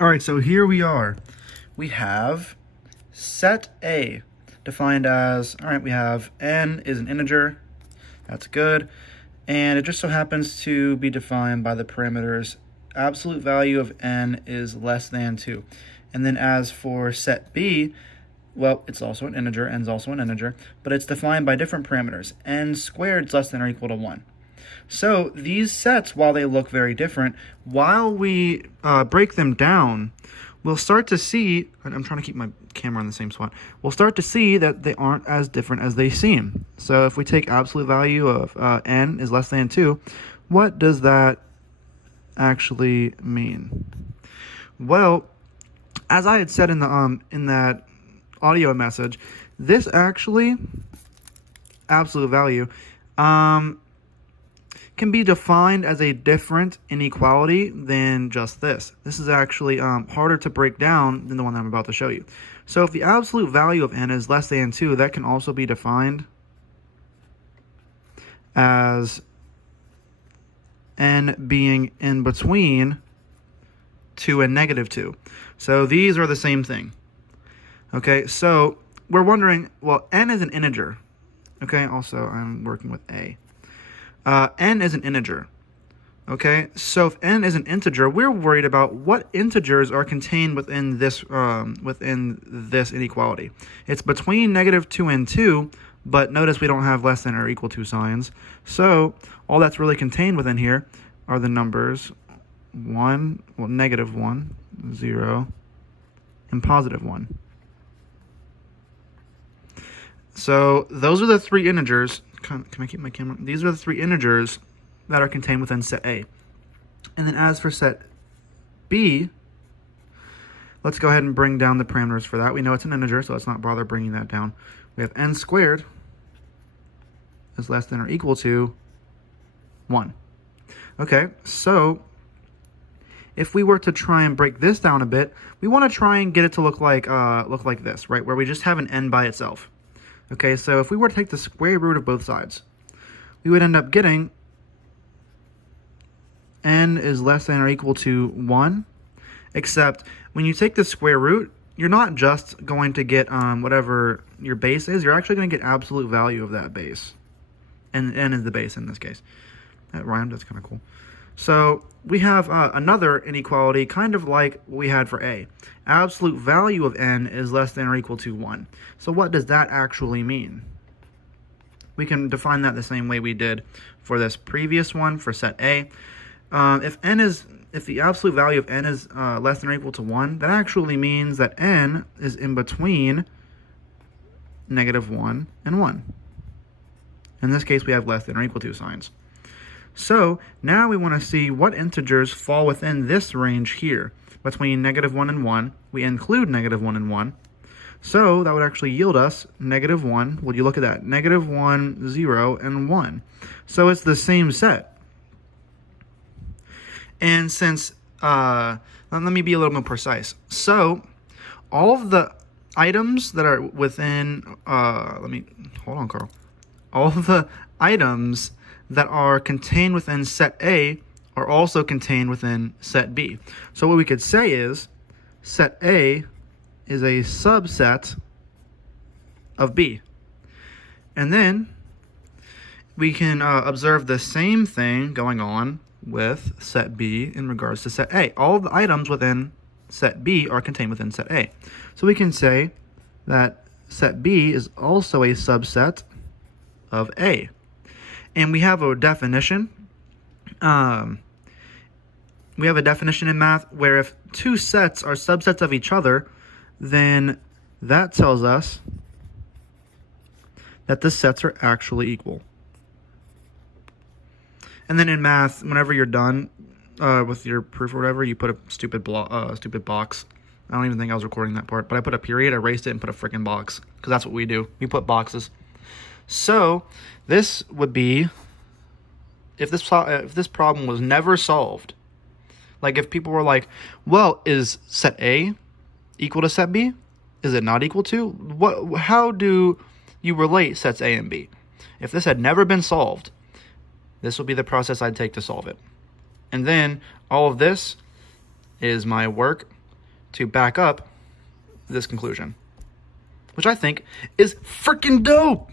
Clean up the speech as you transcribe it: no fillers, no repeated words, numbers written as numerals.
All right, so here we are. We have set A defined as, all right, we have n is an integer. That's good. And it just so happens to be defined by the parameters absolute value of n is less than 2. And then as for set B, well, it's also an integer, n is also an integer, but it's defined by different parameters. N squared is less than or equal to 1. So these sets, while they look very different, while we break them down, we'll start to see, and I'm trying to keep my camera in the same spot, we'll start to see that they aren't as different as they seem. So if we take absolute value of n is less than 2, what does that actually mean? Well, as I had said in that audio message, this actually, absolute value, can be defined as a different inequality than just this. This is actually harder to break down than the one that I'm about to show you. So if the absolute value of n is less than 2, that can also be defined as n being in between 2 and negative 2. So these are the same thing. Okay, so we're wondering, well, n is an integer. Okay, also I'm working with a. N is an integer. Okay, so if n is an integer, we're worried about what integers are contained within this inequality. It's between negative 2 and 2, but notice we don't have less than or equal to signs. So all that's really contained within here are the numbers 1, well, negative 1, 0, and positive 1. So those are the three integers. Can I keep my camera? These are the three integers that are contained within set A. And then as for set B, let's go ahead and bring down the parameters for that. We know it's an integer, so let's not bother bringing that down. We have n squared is less than or equal to 1. Okay, so if we were to try and break this down a bit, we want to try and get it to look like this, right? Where we just have an n by itself. Okay, so if we were to take the square root of both sides, we would end up getting n is less than or equal to 1, except when you take the square root, you're not just going to get whatever your base is, you're actually going to get absolute value of that base. And n is the base in this case. That rhymed, that's kind of cool. So we have another inequality, kind of like what we had for A. Absolute value of n is less than or equal to 1. So what does that actually mean? We can define that the same way we did for this previous one for set A. If the absolute value of n is less than or equal to 1, that actually means that n is in between negative 1 and 1. In this case, we have less than or equal to signs. So now we want to see what integers fall within this range here. Between negative 1 and 1, we include negative 1 and 1. So that would actually yield us negative 1. Would you look at that? Negative 1, 0, and 1. So it's the same set. And since, let me be a little more precise. So all of the items that are within, hold on, Carl. All of the items that are contained within set A are also contained within set B. So what we could say is set A is a subset of B. And then we can observe the same thing going on with set B in regards to set A. All of the items within set B are contained within set A. So we can say that set B is also a subset of A. And we have a definition. We have a definition in math where if two sets are subsets of each other, then that tells us that the sets are actually equal. And then in math, whenever you're done with your proof or whatever, you put a stupid box. I don't even think I was recording that part, but I put a period, erased it, and put a freaking box, because that's what we do. We put boxes. So this would be if this problem was never solved. Like if people were like, well, is set A equal to set B? Is it not equal to? How do you relate sets A and B? If this had never been solved, this would be the process I'd take to solve it. And then all of this is my work to back up this conclusion, which I think is freaking dope.